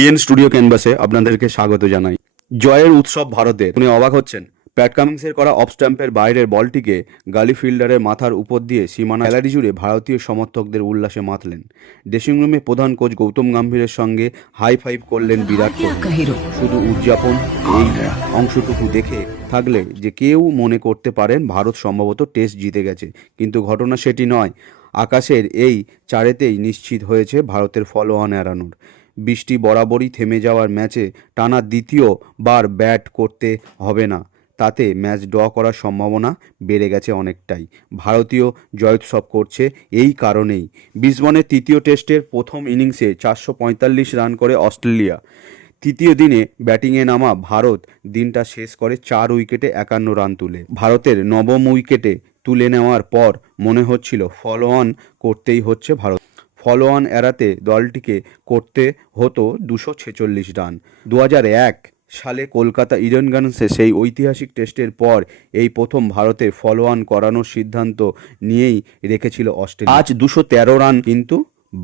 PN studio ক্যানভাসে আপনাদেরকে স্বাগত জানাই। জয়ের উৎসব ভারতের। উনি অবাক হচ্ছেন, প্যাট কামিন্সের করা অফ স্ট্যাম্পের বাইরের বলটিকে গালি ফিল্ডারের মাথার উপর দিয়ে সীমানা গ্যালারি জুড়ে ভারতীয় সমর্থকদের উল্লাসে মাতলেন। ড্রেসিং রুমে প্রধান কোচ গৌতম গম্ভীরের সঙ্গে হাই ফাইভ করলেন বিরাট কোহলি। শুধু উদযাপন এই অংশটুকু দেখে থাকলে যে কেউ মনে করতে পারেন ভারত সম্ভবত টেস্ট জিতে গেছে, কিন্তু ঘটনা সেটি নয়। আকাশের এই চারেতেই নিশ্চিত হয়েছে ভারতের ফলো অন এড়ানোর। বৃষ্টি বরাবরই থেমে যাওয়ার ম্যাচে টানা দ্বিতীয়বার ব্যাট করতে হবে না, তাতে ম্যাচ ড্র করার সম্ভাবনা বেড়ে গেছে অনেকটাই। ভারতীয় জয়োৎসব করছে এই কারণেই। ব্রিসবেনের তৃতীয় টেস্টের প্রথম ইনিংসে 445 রান করে অস্ট্রেলিয়া। তৃতীয় দিনে ব্যাটিংয়ে নামা ভারত দিনটা শেষ করে 4 উইকেটে 51 রান তুলে। ভারতের নবম উইকেটে তুলে নেওয়ার পর মনে হচ্ছিল ফলো অন করতেই হচ্ছে ভারত। ফলো অন এড়াতে দলটিকে করতে হতো 246 রান। 2001 সালে কলকাতা ইডেন গার্ডেন্সে সেই ঐতিহাসিক টেস্টের পর এই প্রথম ভারতের ফলো অন করানোর সিদ্ধান্ত নিয়েই রেখেছিল অস্ট্রেলিয়া। আজ 213 রান কিন্তু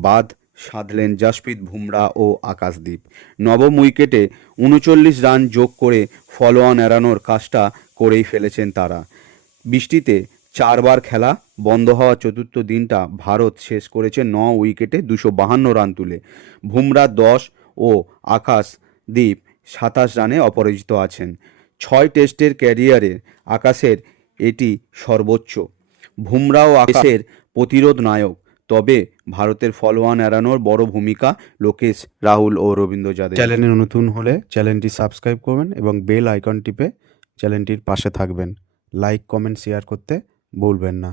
বাদ সাধলেন জাসপ্রীত বুমরা ও আকাশদীপ। নবম উইকেটে 39 রান যোগ করে ফলো অন এড়ানোর কাজটা করেই ফেলেছেন তারা। বৃষ্টিতে 4বার খেলা বন্ধ হওয়া চতুর্থ দিনটা ভারত শেষ করেছে 9 উইকেটে 252 রান তুলে। বুমরা 10 ও আকাশদীপ 27 রানে অপরাজিত আছেন। 6 টেস্টের ক্যারিয়ারে আকাশের এটি সর্বোচ্চ। বুমরা ও আকাশের প্রতিরোধ নায়ক, তবে ভারতের ফলো অন এড়ানোর বড় ভূমিকা লোকেশ রাহুল ও রবীন্দ্র জাদেজা। চ্যানেলে নতুন হলে চ্যানেলটি সাবস্ক্রাইব করবেন এবং বেল আইকন টিপে চ্যানেলটির পাশে থাকবেন। লাইক, কমেন্ট, শেয়ার করতে ভুলবেন না।